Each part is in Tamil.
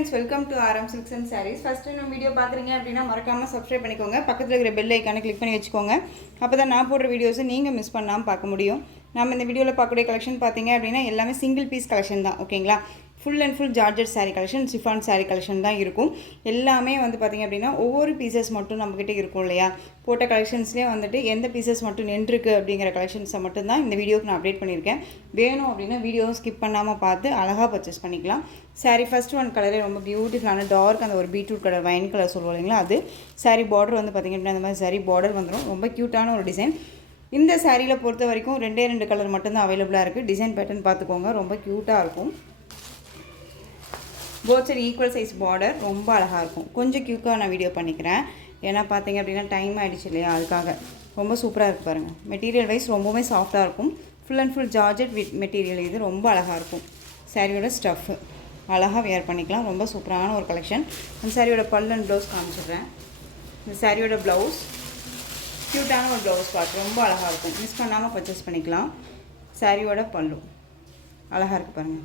friends, welcome to RM Silks and Sarees. First time video பார்க்குறீங்க அப்படினா மறக்காம subscribe பண்ணிக்கோங்க. பக்கத்துல இருக்கிற bell icon-ஐ click பண்ணி வெச்சுக்கோங்க. அப்பதான் நான் போடுற வீடியோஸ் நீங்க மிஸ் பண்ணாம பார்க்க முடியும். நாம இந்த வீடியோல பார்க்கக்கூடிய கலெக்ஷன் பாத்தீங்க அப்படினா எல்லாமே single piece collection தான். ஓகேங்களா? full and full Georgette saree collection, chiffon saree collection தான் இருக்கும். எல்லாமே வந்து பாத்தீங்க அப்படினா ஒவ்வொரு pieces மட்டும் நம்மகிட்ட இருக்கும் இல்லையா? போட்ட கலெக்ஷன்ஸ்லயே வந்துட்டு எந்த pieces மட்டும் நின்றுருக்கு அப்படிங்கற கலெக்ஷன்ஸ் மட்டும் தான் இந்த வீடியோக்கு நான் அப்டேட் பண்ணிருக்கேன். வேணும் அப்படினா வீடியோவை ஸ்கிப் பண்ணாம பார்த்து அழகா பர்சேஸ் பண்ணிக்கலாம். saree first one color ரொம்ப பியூட்டிஃபுல்லான டார்க் அந்த ஒரு பீட்ரூட் கலர் வைன் கலர் சொல்லுவோம் இல்லைங்களா? அது saree border வந்து பாத்தீங்க அப்படினா இந்த மாதிரி saree border வந்துரும். ரொம்ப கியூட்டான ஒரு டிசைன். இந்த சாரியில பொறுத்த வரைக்கும் ரெண்டு கலர் மட்டும் தான் அவேலபிளா இருக்கு. டிசைன் பேட்டர்ன் பாத்துக்கோங்க. ரொம்ப கியூட்டா இருக்கும். both side equal size border ரொம்ப அழகா இருக்கும். கொஞ்சம் கியூக்கா நான் வீடியோ பண்ணிக்கிறேன். ஏனா பாத்தீங்க அப்படினா டைம் ஆயிடுச்சு இல்லையா? அதுக்காக ரொம்ப சூப்பரா இருக்கு பாருங்க. மெட்டீரியல் வைஸ் ரொம்பவே சாஃப்ட்டா இருக்கும். full and full Georgette with material இது ரொம்ப அழகா இருக்கும். சாரியோட ஸ்டஃப் அழகா wear பண்ணிக்கலாம். ரொம்ப சூப்பரான ஒரு கலெக்ஷன். இந்த சாரியோட பல்லு and ப்ளவுஸ் காமிச்சிடுறேன். இந்த சாரியோட ப்ளவுஸ் கியூட்டான ஒரு ப்ளவுஸ் பார்ட் ரொம்ப அழகா இருக்கும். மிஸ் பண்ணாம பர்சேஸ் பண்ணிக்கலாம். சாரியோட பல்லு அழகா இருக்கு பாருங்க.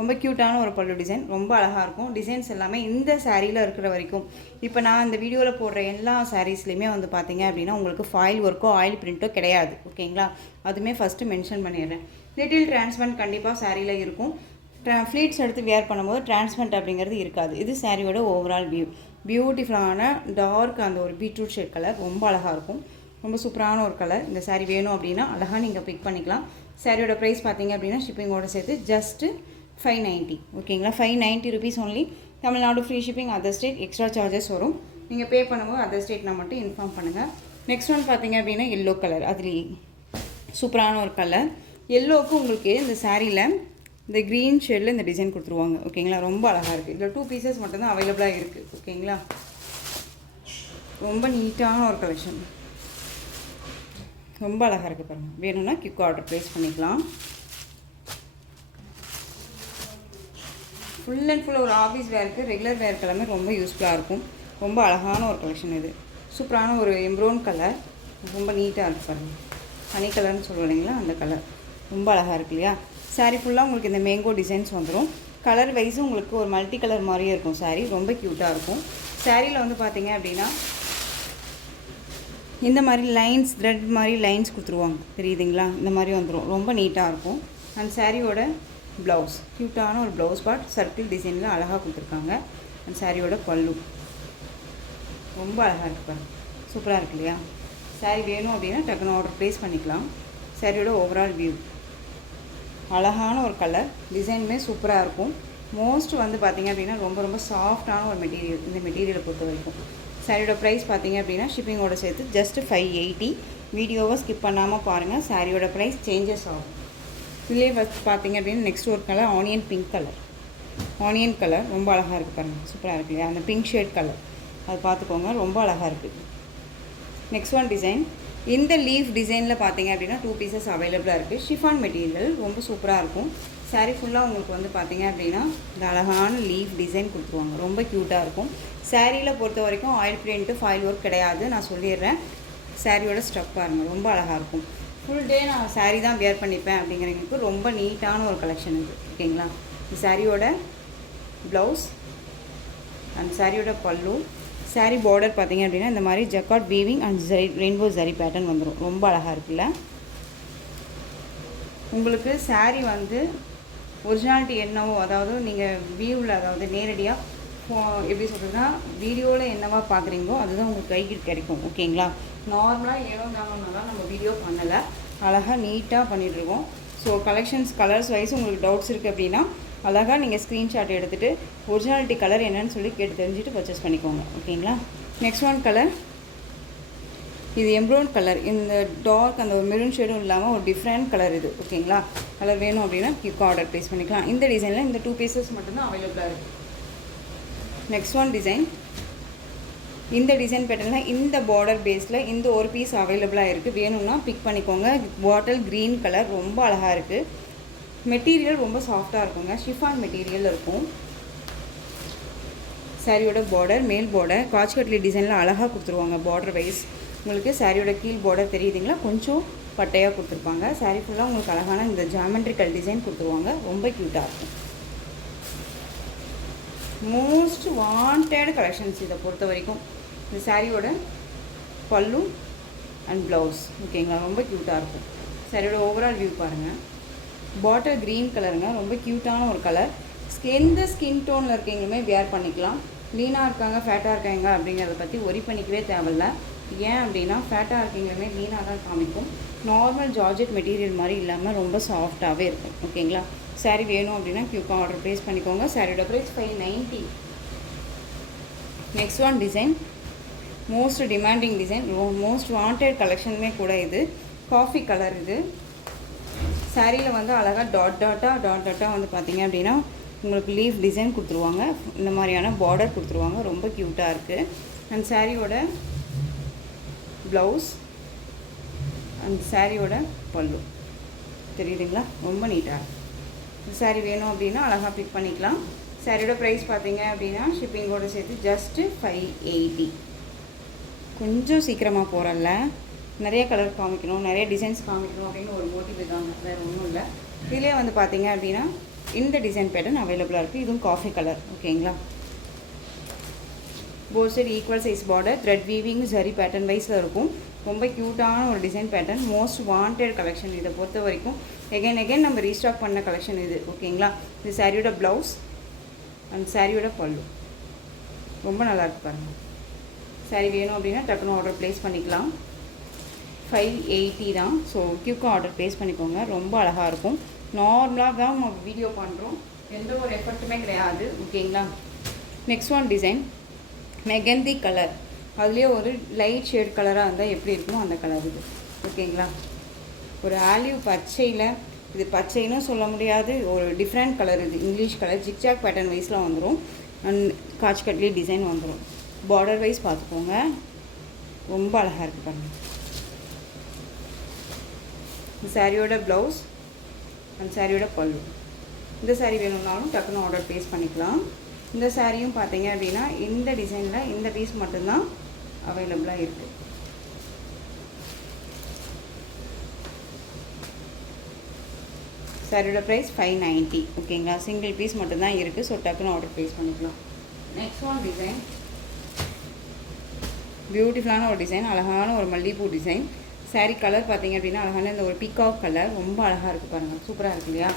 ரொம்ப கியூட்டான ஒரு பல்லு டிசைன் ரொம்ப அழகா இருக்கும். டிசைன்ஸ் எல்லாமே இந்த சாரியில இருக்கிற வரைக்கும் இப்போ நான் இந்த வீடியோல போடுற எல்லா சாரீஸ்லயுமே வந்து பாத்தீங்க அப்படினா உங்களுக்கு ஃபாயில் வர்க்கோ ஆயில் பிரிண்டோ கிடையாது. ஓகேங்களா? அதுமே ஃபர்ஸ்ட் மென்ஷன் பண்ணிடுறேன். லிட்டில் டிரான்ஸ்பரன்ட் கண்டிப்பா சாரியில இருக்கும். ஃப்ளீட்ஸ் எடுத்து வியர் பண்ணும்போது டிரான்ஸ்பரன்ட் அப்படிங்கிறது இருக்காது. இது சாரியோட ஓவரால் வியூ. பியூட்டிஃபுல்லான டார்க் அந்த ஒரு பீட்ரூட் ஷேட் கலர் ரொம்ப அழகா இருக்கும். ரொம்ப சூப்பரான ஒரு கலர். இந்த சாரி வேணும் அப்படினா அழகா நீங்க பிக் பண்ணிக்கலாம். சாரியோட பிரைஸ் பாத்தீங்க அப்படினா ஷிப்பிங்கோட சேர்த்து just 590. ஓகேங்களா? 590 rupees only. Tamil Nadu free shipping. Other state extra charges வரும். நீங்க பே பண்ணும்போது அதர் ஸ்டேட்னா மட்டும் இன்ஃபார்ம் பண்ணுங்க. நெக்ஸ்ட் ஒன் பாத்தீங்க அப்படினா yellow கலர். அதுலயே சூப்பரான ஒரு கலர். yellowக்கு உங்களுக்கு இந்த சாரியில இந்த green ஷேட்ல இந்த டிசைன் கொடுத்துருவாங்க. ஓகேங்களா? ரொம்ப அழகா இருக்கு. இதுல 2 pieces மட்டும் தான் அவேலபிளா இருக்கு. ஓகேங்களா? ரொம்ப நீட்டான ஒரு கலெக்ஷன். ரொம்ப அழகா இருக்கு பாருங்க. வேணும்னா குயிக் ஆர்டர் பிளேஸ் பண்ணிக்கலாம். ஃபுல் அண்ட் ஃபுல் ஒரு ஆஃபீஸ் வேருக்கு ரெகுலர் வேர் எல்லாமே ரொம்ப யூஸ்ஃபுல்லாக இருக்கும். ரொம்ப அழகான ஒரு கலெக்ஷன் இது. சூப்பரான ஒரு எம்ப்ரோன் கலர் ரொம்ப நீட்டாக இருக்கு பாருங்க. ஹனி கலர்னு சொல்லுவோம் இல்லைங்களா? அந்த கலர் ரொம்ப அழகாக இருக்கு இல்லையா? சாரீ ஃபுல்லாக உங்களுக்கு இந்த மேங்கோ டிசைன்ஸ் வந்துடும். கலர் வைஸும் உங்களுக்கு ஒரு மல்டி கலர் மாதிரியே இருக்கும். சாரீ ரொம்ப க்யூட்டாக இருக்கும். சாரியில் வந்து பார்த்தீங்க அப்படின்னா இந்த மாதிரி லைன்ஸ் த்ரெட் மாதிரி லைன்ஸ் கொடுத்துருவாங்க. தெரியுதுங்களா? இந்த மாதிரி வந்துடும். ரொம்ப நீட்டாக இருக்கும். அந்த சாரியோட ப்ளவுஸ் க்யூட்டான ஒரு ப்ளவுஸ் பார்ட் சர்க்கிள் டிசைனில் அழகாக கொடுத்துருக்காங்க. அந்த சாரியோட பல்லு ரொம்ப அழகாக இருக்கு பாருங்க. சூப்பராக இருக்கு இல்லையா? சாரி வேணும் அப்படின்னா டக்குன்னு ஆர்டர் ப்ளேஸ் பண்ணிக்கலாம். சாரியோட ஓவரால் வியூ அழகான ஒரு கலர். டிசைனுமே சூப்பராக இருக்கும். மோஸ்ட் வந்து பார்த்தீங்க அப்படின்னா ரொம்ப ரொம்ப சாஃப்டான ஒரு மெட்டீரியல். இந்த மெட்டீரியலை பொறுத்த வரைக்கும் சாரியோட ப்ரைஸ் பார்த்தீங்க அப்படின்னா ஷிப்பிங்கோட சேர்த்து ஜஸ்ட் 580. வீடியோவை ஸ்கிப் பண்ணாமல் பாருங்கள். சாரியோட ப்ரைஸ் சேஞ்சஸ் ஆகும். இதுலேயே ஃபஸ்ட் பார்த்தீங்க அப்படின்னா நெக்ஸ்ட் ஒரு colour onion pink colour. Onion colour ரொம்ப அழகாக இருக்குது பாருங்கள். சூப்பராக இருக்கு இல்லையா? அந்த பிங்க் ஷேட் கலர் அது பார்த்துக்கோங்க. ரொம்ப அழகாக இருக்குது. Next one design. இந்த லீஃப் டிசைனில் பார்த்தீங்க அப்படின்னா 2 pieces அவைலபிளாக இருக்குது. ஷிஃபான் மெட்டீரியல் ரொம்ப சூப்பராக இருக்கும். சாரீ ஃபுல்லாக உங்களுக்கு வந்து பார்த்தீங்க அப்படின்னா இந்த அழகான லீஃப் டிசைன் கொடுத்துருவாங்க. ரொம்ப க்யூட்டாக இருக்கும். சாரியில் பொறுத்த வரைக்கும் ஆயில் பிரிண்ட்டு ஃபாயில் ஒர்க் கிடையாது. நான் சொல்லிடுறேன். சாரியோட ஸ்டஃப் பாருங்கள். ரொம்ப அழகாக இருக்கும். ஃபுல் டே நான் சாரீ தான் வியர் பண்ணிப்பேன் அப்படிங்கிறவங்களுக்கு ரொம்ப நீட்டான ஒரு கலெக்ஷன் இது. ஓகேங்களா? இந்த சாரியோட ப்ளவுஸ் அந்த சாரியோட பல்லு. சாரீ பார்டர் பார்த்தீங்க அப்படின்னா இந்த மாதிரி jacquard weaving and rainbow zari pattern வந்துடும். ரொம்ப அழகாக இருக்குல்ல? உங்களுக்கு சாரீ வந்து ஒரிஜினாலிட்டி என்னவோ அதாவது நீங்கள் வியூவில் அதாவது நேரடியாக எப்படி சொல்கிறதுனா வீடியோவில் என்னவா பார்க்குறீங்களோ அதுதான் உங்களுக்கு கைக்கு கிடைக்கும். ஓகேங்களா? நார்மலாக ஏனோ தானோனாலாம் நம்ம வீடியோ பண்ணலை. அழகாக நீட்டாக பண்ணிகிட்ருக்கோம். ஸோ கலெக்ஷன்ஸ் கலர்ஸ் வைஸ் உங்களுக்கு டவுட்ஸ் இருக்குது அப்படின்னா அழகாக நீங்கள் ஸ்க்ரீன்ஷாட் எடுத்துகிட்டு ஒரிஜினாலிட்டி கலர் என்னன்னு சொல்லி கேட்டு தெரிஞ்சுட்டு பர்ச்சேஸ் பண்ணிக்கோங்க. ஓகேங்களா? Next one colour. இது எம்ப்ரோன் கலர். இந்த டார்க் அந்த ஒரு மெரூன் ஷேடும் இல்லாமல் ஒரு டிஃப்ரெண்ட் கலர் இது. ஓகேங்களா? கலர் வேணும் அப்படின்னா குயிக் ஆர்டர் ப்ளேஸ் பண்ணிக்கலாம். இந்த டிசைனில் இந்த 2 pieces மட்டும்தான் அவைலபிளாக இருக்குது. Next one design. இந்த டிசைன் பேட்டர்னில் இந்த பார்டர் பேஸில் இந்த ஒரு பீஸ் அவைலபிளாக இருக்குது. வேணும்னா பிக் பண்ணிக்கோங்க. பாட்டில் க்ரீன் கலர் ரொம்ப அழகாக இருக்குது. மெட்டீரியல் ரொம்ப சாஃப்டாக இருக்குங்க. ஷிஃபான் மெட்டீரியல் இருக்கும். சாரியோட பார்டர் மேல் பார்டர் காட்ச்கட்லி டிசைனில் அழகாக கொடுத்துருவாங்க. பார்டர் வைஸ் உங்களுக்கு சாரியோட கீழ் பார்டர் தெரியுதுங்களா? கொஞ்சம் பட்டையாக கொடுத்துருப்பாங்க. சாரி ஃபுல்லாக உங்களுக்கு அழகான இந்த ஜாமெண்ட்ரிக்கல் டிசைன் கொடுத்துருவாங்க. ரொம்ப க்யூட்டாக இருக்கும். மோஸ்ட் வாண்டட் கலெக்ஷன்ஸ் இதை பொறுத்த வரைக்கும். இந்த சாரியோட பல்லு அண்ட் ப்ளவுஸ் ஓகேங்களா, ரொம்ப க்யூட்டாக இருக்கும். சாரியோட ஓவரால் வியூ பாருங்கள். பாட்டில் க்ரீன் கலருங்க, ரொம்ப க்யூட்டான ஒரு கலர். எந்த ஸ்கின் டோனில் இருக்கீங்களுமே வியர் பண்ணிக்கலாம். லீனாக இருக்காங்க ஃபேட்டாக இருக்காங்க அப்படிங்கிறத பற்றி ஒரி பண்ணிக்கவே தேவையில்ல. ஏன் அப்படின்னா ஃபேட்டாக இருக்கீங்களுமே லீனாக தான் காமிக்கும். நார்மல் ஜார்ஜெட் மெட்டீரியல் மாதிரி இல்லாமல் ரொம்ப சாஃப்டாகவே இருக்கும் ஓகேங்களா. சாரீ வேணும் அப்படின்னா க்யூக்காக ஆர்டர் ப்ளேஸ் பண்ணிக்கோங்க. சாரியோட price 590. Next one design, most demanding design, most wanted கலெக்ஷனுமே கூட. இது காஃபி கலர். இது சாரியில் வந்து அழகாக டாட்டாக வந்து பார்த்திங்க அப்படின்னா உங்களுக்கு லீஃப் டிசைன் கொடுத்துருவாங்க. இந்த மாதிரியான பார்டர் கொடுத்துருவாங்க. ரொம்ப க்யூட்டாக இருக்குது. அண்ட் சாரியோட ப்ளவுஸ் அண்ட் சாரியோட பல்லு தெரியுதுங்களா, ரொம்ப நீட்டாக. இந்த சாரீ வேணும் அப்படின்னா அழகாக பிக் பண்ணிக்கலாம். சாரியோட ப்ரைஸ் பார்த்தீங்க அப்படின்னா ஷிப்பிங்கோடு சேர்த்து ஜஸ்ட்டு 580. கொஞ்சம் சீக்கிரமாக போகிறல்ல, நிறைய கலர் காமிக்கணும், நிறைய டிசைன்ஸ் காமிக்கணும் அப்படின்னு ஒரு மோட்டிவ் இருக்காங்க, வேறு ஒன்றும் இல்லை. இதிலே வந்து பார்த்தீங்க அப்படின்னா இந்த டிசைன் பேட்டர்ன் அவைலபிளாக இருக்குது. இதுவும் காஃபி கலர் ஓகேங்களா. Both side equal size border, thread weaving சரி பேட்டர்ன் வைஸில் இருக்கும். ரொம்ப க்யூட்டான ஒரு design pattern, most wanted collection. இதை பொறுத்த வரைக்கும் எகைன் நம்ம ரீஸ்டாக் பண்ண கலெக்ஷன் இது ஓகேங்களா. இது சாரியோட ப்ளவுஸ் அண்ட் சாரியோட பல்லு ரொம்ப நல்லாயிருக்கு பாருங்கள். சாரி வேணும் அப்படின்னா டக்குனு ஆர்டர் ப்ளேஸ் பண்ணிக்கலாம். 580 தான். ஸோ க்யூக்காக ஆர்டர் ப்ளேஸ் பண்ணிக்கோங்க. ரொம்ப அழகாக இருக்கும். நார்மலாக தான் நம்ம வீடியோ பண்ணுறோம், எந்த ஒரு எஃபர்ட்டுமே கிடையாது ஓகேங்களா. Next one design mehndi colour. அதுலேயே ஒரு லைட் ஷேட் கலராக இருந்தால் எப்படி இருக்குமோ அந்த கலர் இது ஓகேங்களா. ஒரு ஆலிவ் பச்சையில், இது பச்சைன்னு சொல்ல முடியாது, ஒரு டிஃப்ரெண்ட் கலர். இது இங்கிலீஷ் கலர், ஜிக்ஜாக் பேட்டர்ன் வைஸில் வந்துடும். அண்ட் காட்ச் கட்லி டிசைன் வந்துடும். பார்டர் வைஸ் பார்த்துக்கோங்க, ரொம்ப அழகாக இருக்குது பாருங்கள். இந்த சாரியோட ப்ளவுஸ் அண்ட் சாரியோட பல்லு. இந்த சாரீ வேணும்னாலும் டக்குன்னு ஆர்டர் ப்ளேஸ் பண்ணிக்கலாம். இந்த சாரியும் பார்த்தீங்க அப்படின்னா இந்த டிசைனில் இந்த பீஸ் மட்டும்தான் அவைலபிளாக இருக்குது. சாரியோட ப்ரைஸ் 590 ஓகேங்களா. சிங்கிள் பீஸ் மட்டும்தான் இருக்குது. ஸோ டக்குன்னு ஆர்டர் ப்ளேஸ் பண்ணிக்கலாம். நெக்ஸ்ட் ஒன் டிசைன், பியூட்டிஃபுல்லான ஒரு டிசைன், அழகான ஒரு மல்லிகைப்பூ டிசைன். சாரீ கலர் பார்த்தீங்க அப்படின்னா அழகான இந்த ஒரு பீகாக் கலர், ரொம்ப அழகாக இருக்குது பாருங்கள், சூப்பராக இருக்குது இல்லையா.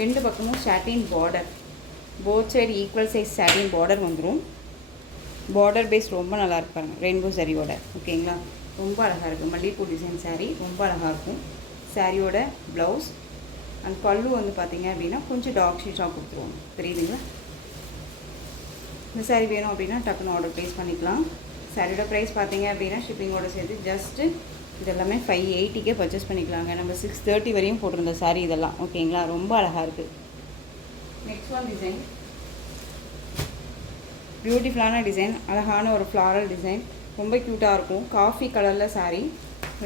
ரெண்டு பக்கமும் சாட்டின் border, both side equal size சாட்டின் பார்டர் வந்துடும். பார்டர் பேஸ் ரொம்ப நல்லா இருக்கு பாருங்கள், ரெயின்போ சாரியோட ஓகேங்களா. ரொம்ப அழகாக இருக்குது. மல்லிகைப்பூ டிசைன் சாரீ ரொம்ப அழகாக இருக்கும். சாரியோட ப்ளவுஸ் அண்ட் பல்லு வந்து பார்த்தீங்க அப்படின்னா கொஞ்சம் டார்க் ஷேட்ஸாக கொடுத்துருவோம், தெரியுதுங்களா. இந்த சாரீ வேணும் அப்படின்னா டக்குன்னு ஆர்டர் ப்ளேஸ் பண்ணிக்கலாம். சாரியோட ப்ரைஸ் பார்த்தீங்க அப்படின்னா ஷிப்பிங்கோட சேர்த்து ஜஸ்ட்டு இதெல்லாமே 580க்கே பர்ச்சேஸ் பண்ணிக்கலாங்க. நம்ம 630 வரையும் போட்டிருந்த சாரீ இதெல்லாம் ஓகேங்களா. ரொம்ப அழகாக இருக்குது. நெக்ஸ்ட் ஒன் டிசைன், பியூட்டிஃபுல்லான டிசைன், அழகான ஒரு ஃப்ளாரல் டிசைன், ரொம்ப க்யூட்டாக இருக்கும். காஃபி கலரில் சாரீ,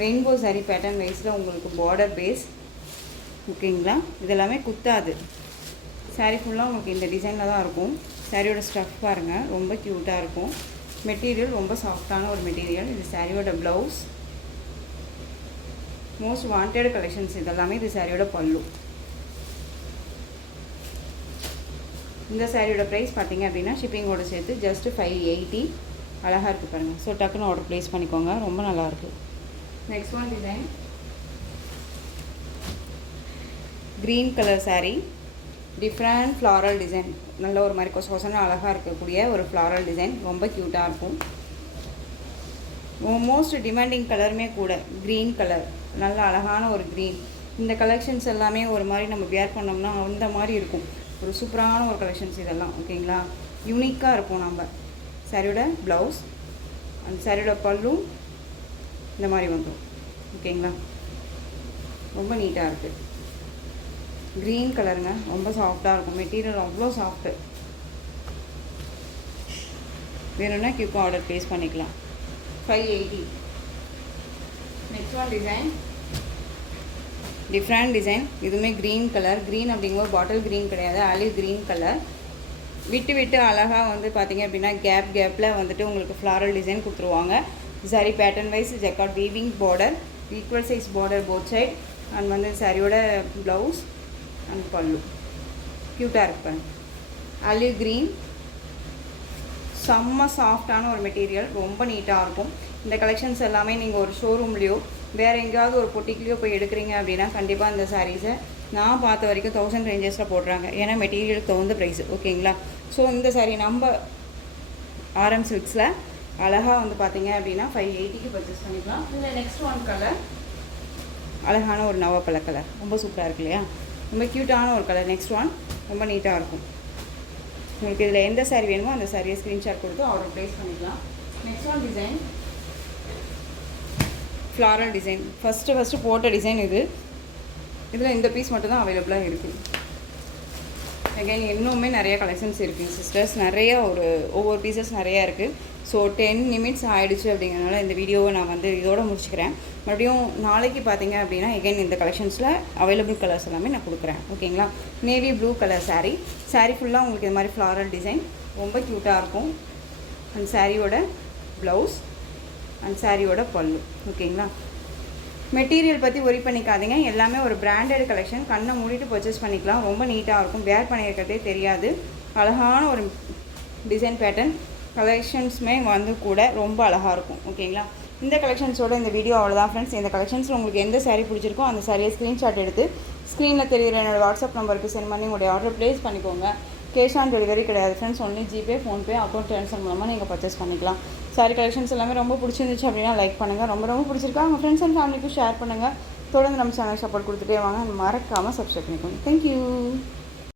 ரெயின்போ சாரீ பேட்டர்ன் வைஸில் உங்களுக்கு பார்டர் பேஸ் ஓகேங்களா. இதெல்லாமே குத்தாது. சாரீ ஃபுல்லாக உங்களுக்கு இந்த டிசைனில் தான் இருக்கும். சாரியோட ஸ்டஃப் பாருங்கள், ரொம்ப க்யூட்டாக இருக்கும். மெட்டீரியல் ரொம்ப சாஃப்டான ஒரு மெட்டீரியல். இது சாரியோட ப்ளவுஸ், மோஸ்ட் வாண்டட் கலெக்ஷன்ஸ் இதெல்லாமே. இது சாரியோட பல்லு. இந்த சாரியோட ப்ரைஸ் பார்த்தீங்க அப்படின்னா ஷிப்பிங்கோடு சேர்த்து ஜஸ்ட்டு 580. அழகாக இருக்குது பாருங்கள். ஸோ டக்குன்னு ஆர்டர் ப்ளேஸ் பண்ணிக்கோங்க, ரொம்ப நல்லாயிருக்கு. Next one design, green colour sari, different floral design, நல்ல ஒரு மாதிரி கொசன்னு அழகாக இருக்கக்கூடிய ஒரு ஃப்ளாரல் டிசைன், ரொம்ப க்யூட்டாக இருக்கும். மோஸ்ட் டிமாண்டிங் கலருமே கூட க்ரீன் கலர், நல்ல அழகான ஒரு க்ரீன். இந்த கலெக்ஷன்ஸ் எல்லாமே ஒரு மாதிரி நம்ம வியர் பண்ணோம்னா அந்த மாதிரி இருக்கும். ஒரு சூப்பரான ஒரு கலெக்ஷன்ஸ் இதெல்லாம் ஓகேங்களா. யூனிக்காக இருக்கும். நம்ம சாரியோட ப்ளவுஸ் அந்த சாரியோட பல்லு இந்த மாதிரி வந்துடும் ஓகேங்களா. ரொம்ப நீட்டாக இருக்குது. க்ரீன் கலருங்க, ரொம்ப சாஃப்டாக இருக்கும். மெட்டீரியல் அவ்வளோ சாஃப்ட்டு. வேணும்னா கியூக்கும் ஆர்டர் ப்ளேஸ் பண்ணிக்கலாம். 580. Next one design, different design. இதுவுமே க்ரீன் கலர். க்ரீன் அப்படிங்கும்போது பாட்டில் க்ரீன் கிடையாது, ஆலிவ் க்ரீன் கலர். விட்டு அழகாக வந்து பார்த்திங்க அப்படின்னா கேப்பில் வந்துட்டு உங்களுக்கு ஃப்ளாரல் டிசைன் கொடுத்துருவாங்க. Sari pattern wise jacquard weaving border, equal size border both side. And வந்து சாரியோட ப்ளவுஸ் அண்ட் பல்லு க்யூட்டாக இருப்பாங்க. ஆலிவ் க்ரீன் செம்ம சாஃப்டான ஒரு மெட்டீரியல், ரொம்ப நீட்டாக இருக்கும். இந்த கலெக்ஷன்ஸ் எல்லாமே நீங்கள் ஒரு ஷோரூம்லேயோ வேறு எங்கேயாவது ஒரு பொட்டிக்லேயோ போய் எடுக்கிறீங்க அப்படின்னா கண்டிப்பாக இந்த சாரீஸை நான் பார்த்த வரைக்கும் 1000 ரேஞ்சஸில் போடுறாங்க. ஏன்னா மெட்டீரியலுக்கு தகுந்த ப்ரைஸ், ஓகேங்களா. ஸோ இந்த சாரீ நம்ம RM சில்க்ஸில் அழகாக வந்து பார்த்தீங்க அப்படின்னா 580க்கு பர்ச்சேஸ் பண்ணிக்கலாம். இதில் நெக்ஸ்ட் ஒன் கலர் அழகான ஒரு நவப்பழ கலர், ரொம்ப சூப்பராக இருக்கு இல்லையா, ரொம்ப க்யூட்டான ஒரு கலர். நெக்ஸ்ட் ஒன் ரொம்ப நீட்டாக இருக்கும். உங்களுக்கு இதில் எந்த சாரீ வேணுமோ அந்த சாரியை ஸ்க்ரீன்ஷாட் கொடுத்து ஆர்டர் ப்ளேஸ் பண்ணிக்கலாம். Next one design floral design, first போட்ட டிசைன் இது. இதில் இந்த பீஸ் மட்டும் தான் அவைலபிளாக இருக்குது. அகைன் இன்னுமே நிறைய கலெக்ஷன்ஸ் இருக்குங்க சிஸ்டர்ஸ், நிறைய ஒவ்வொரு பீசஸ் நிறையா இருக்குது. ஸோ 10 நிமிட்ஸ் ஆகிடுச்சு அப்படிங்கிறனால இந்த வீடியோவை நான் வந்து இதோட முடிச்சுக்கிறேன். மறுபடியும் நாளைக்கு பார்த்தீங்க அப்படின்னா எகைன் இந்த கலெக்ஷன்ஸில் அவைலபிள் கலர்ஸ் எல்லாமே நான் கொடுக்குறேன், ஓகேங்களா. நேவி ப்ளூ கலர் சாரீ ஃபுல்லாக உங்களுக்கு இது மாதிரி ஃப்ளாரல் டிசைன் ரொம்ப க்யூட்டாக இருக்கும். அண்ட் சாரியோட ப்ளவுஸ் அண்ட் சாரியோட பல்லு, ஓகேங்களா. மெட்டீரியல் பற்றி ஒரி பண்ணிக்காதீங்க, எல்லாமே ஒரு பிராண்டட் கலெக்ஷன், கண்ணை மூடிட்டு பர்ச்சேஸ் பண்ணிக்கலாம். ரொம்ப நீட்டாக இருக்கும், வேர் பண்ணியிருக்கிறதே தெரியாது. அழகான ஒரு டிசைன் பேட்டர்ன் கலெக்ஷன்ஸுமே வந்து கூட ரொம்ப அழகாக இருக்கும், ஓகேங்களா. இந்த கலெக்ஷன்ஸோட இந்த வீடியோ அவ்வளோதான் ஃப்ரெண்ட்ஸ். இந்த கலெக்ஷன்ஸில் உங்களுக்கு எந்த சாரீ பிடிச்சிருக்கோ அந்த சாரியை ஸ்க்ரீன்ஷாட் எடுத்து ஸ்க்ரீனில் தெரியுற என்னோடய வாட்ஸ்அப் நம்பருக்கு சென்ட் பண்ணி உங்களுடைய ஆர்டர் ப்ளேஸ் பண்ணிக்கோங்க. கேஷ் ஆன் டெலிவரி கிடையாது friends, only GPay, PhonePe, account transfer மூலமாக நீங்கள் பர்ச்சேஸ் பண்ணிக்கலாம். சாரி கலெக்ஷன்ஸ் எல்லாமே ரொம்ப பிடிச்சிருந்துச்சு அப்படின்னா லைக் பண்ணுங்கள், ரொம்ப பிடிச்சிருக்கா உங்கள் ஃப்ரெண்ட்ஸ் அண்ட் ஃபேமிலிக்கும் ஷேர் பண்ணுங்கள். தொடர்ந்து நம்ம சேனல் சப்போர்ட் கொடுத்துட்டே வாங்க, மறக்காமல் சப்ஸ்கிரைப் பண்ணிக்கோங்க. தேங்க்யூ.